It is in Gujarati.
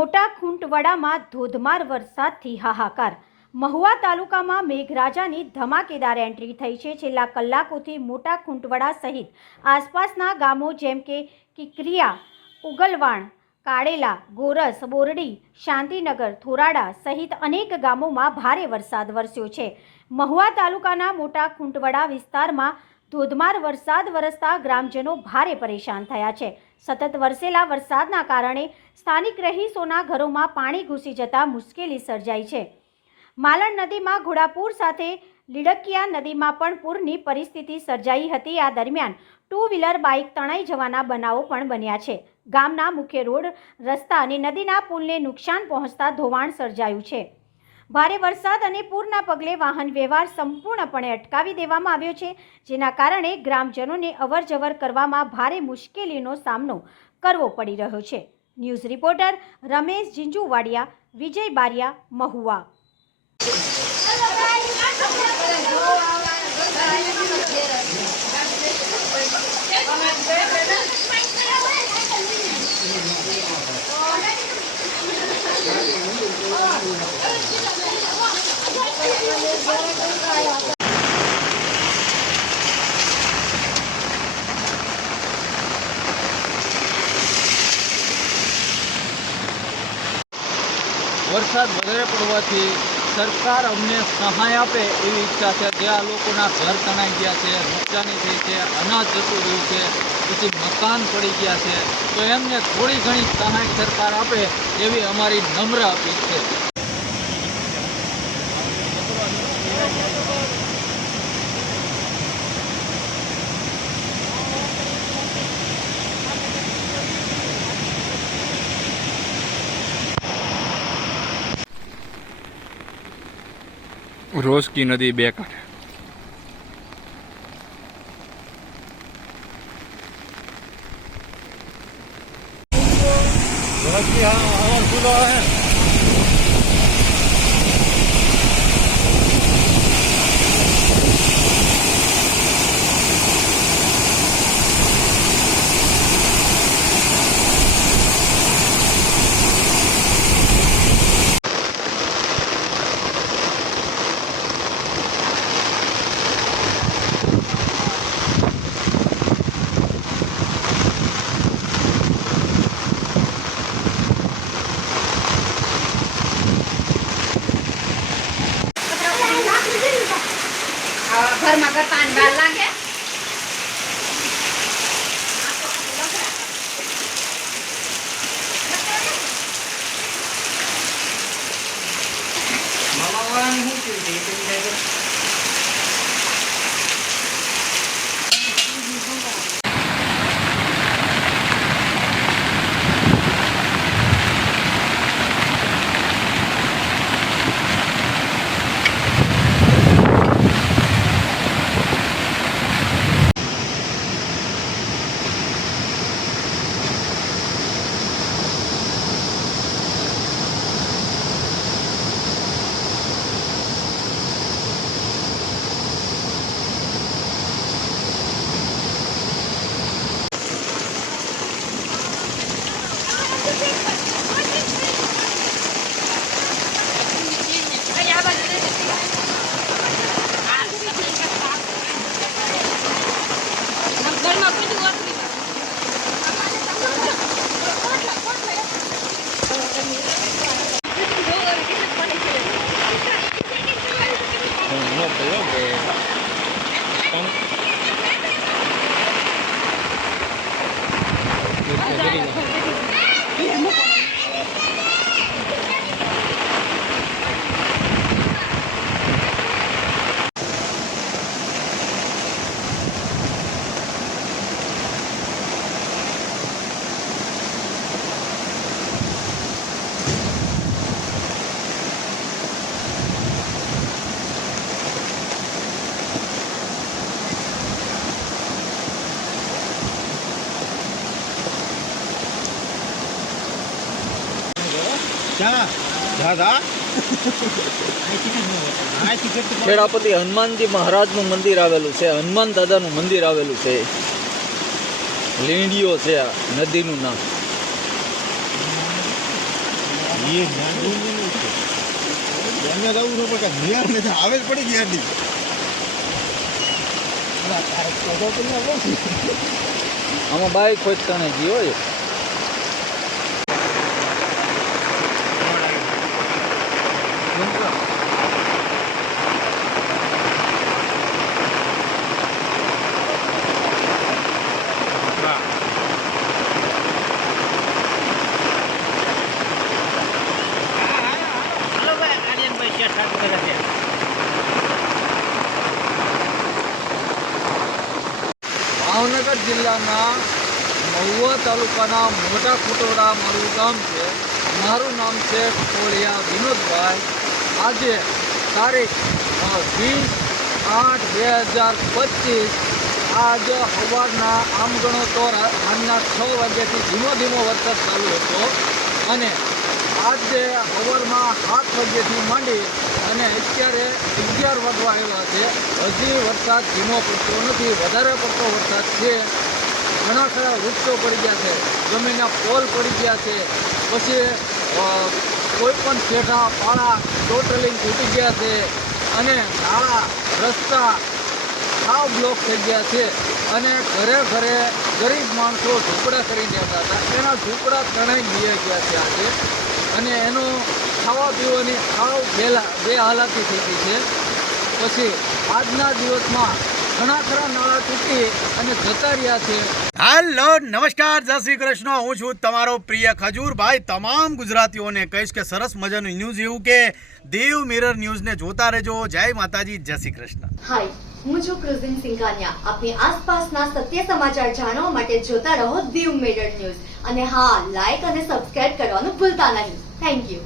મોટા ખૂંટવડામાં ધોધમાર વરસાદથી હાહાકાર। મહુવા તાલુકામાં મેઘરાજાની ધમાકેદાર એન્ટ્રી થઈ છે। છેલ્લા કલાકોથી મોટા ખૂંટવડા સહિત આસપાસના ગામો જેમ કે કિકરિયા, ઉગલવાણ, કાળેલા, ગોરસ, બોરડી, શાંતિનગર, થોરાડા સહિત અનેક ગામોમાં ભારે વરસાદ વરસ્યો છે। મહુવા તાલુકાના મોટા ખૂંટવડા વિસ્તારમાં ધોધમાર વરસાદ વરસતા ગ્રામજનો ભારે પરેશાન થયા છે। સતત વરસેલા વરસાદના કારણે સ્થાનિક રહીશોના ઘરોમાં પાણી ઘૂસી જતા મુશ્કેલી સર્જાઈ છે। માલણ નદીમાં ઘોડાપૂર સાથે લીડકિયા નદીમાં પણ પૂરની પરિસ્થિતિ સર્જાઈ હતી। આ દરમિયાન 2 વ્હીલર બાઇક તણાઈ જવાના બનાવો પણ બન્યા છે। ગામના મુખ્ય રોડ, રસ્તા અને નદીના પુલને નુકસાન પહોંચતા ધોવાણ સર્જાયું છે। ભારે વરસાદ અને પૂરના પગલે વાહન વ્યવહાર સંપૂર્ણપણે અટકાવી દેવામાં આવ્યો છે, જેના કારણે ગ્રામજનોને અવરજવર કરવામાં ભારે મુશ્કેલીનો સામનો કરવો પડી રહ્યો છે। ન્યૂઝ રિપોર્ટર રમેશ ઝીંઝુવાડિયા, વિજય બારિયા, મહુવા। વરસાદ વધારે પડવાથી સરકાર અમને સહાય આપે એવી ઈચ્છા છે। જે આ લોકોના ઘર તણાઈ ગયા છે, નુકસાની થઈ છે, અનાજ જતું રહ્યું છે, પછી મકાન પડી ગયા છે, તો એમને થોડી ઘણી સહાય સરકાર આપે એવી અમારી નમ્ર અપીલ છે। रोज की नदी 2 कांठे। रोज की हवा खुला है। घर में पानी डाल लागे मामा वाला नहीं चलती ખેડાપતિ હનુમાનજી મહારાજનું મંદિર આવેલું છે। હનુમાન દાદાનું મંદિર આવેલું છે। લીંડીઓ છે આ નદીનું નામ। એ જ્ઞાન છે જવું ન પડે નિયર ને આવે જ પડી ગઈ આડી આમાં બાઈક ખોજતા નહીં ગયો હોય ભાવનગર જિલ્લાના મહુવા તાલુકાના મોટા ખોટોડા મારું ગામ છે. મારું નામ છે કોળિયા વિનોદભાઈ. આજે તારીખ 20/8/2025 આજ સવારના આમ ગણો તો સાંજના 6 વાગ્યાથી ધીમો ધીમો વરસાદ ચાલુ હતો અને આજે સવારમાં 7 વાગ્યાથી માંડી અને અત્યારે 11 વાગવા આવ્યા છે. હજી વરસાદ ધીમો પડતો નથી, વધારે પડતો વરસાદ છે. ઘણા ખરા વૃક્ષો પડી ગયા છે, જમીનના પોલ પડી ગયા છે, પછી કોઈ પણ શેઢા પાળા ટોટલી તૂટી ગયા છે અને નાળા રસ્તા સાવ બ્લોક થઈ ગયા છે અને ઘરે ઘરે ગરીબ માણસો ઝૂંપડા કરીને રહેતા હતા, એના ઝૂંપડા તણાઈ ગયા છે આજે અને એનો ખાવા પીવાની સાવ બે હાલાતી થઈ ગઈ છે. પછી આજના દિવસમાં ઘણા ખરા નાળા તૂટી અને જતા રહ્યા છે. હેલો નમસ્કાર, જય શ્રી કૃષ્ણ. હું છું તમારો પ્રિય ખજૂરભાઈ. તમામ ગુજરાતીઓને કહીશ કે સરસ મજાનું ન્યૂઝ એવું કે દેવ મિરર ન્યૂઝને જોતા રહેજો. જય માતાજી, જય શ્રી કૃષ્ણ. હાય, હું છું ક્રુઝિન સિંઘાનિયા. આપની આસપાસના સત્ય સમાચાર જાણવા માટે જોતા રહો દીવ મિરર ન્યૂઝ અને હા, લાઈક અને સબસ્ક્રાઇબ કરવાનું ભૂલતા નહીં. Thank you.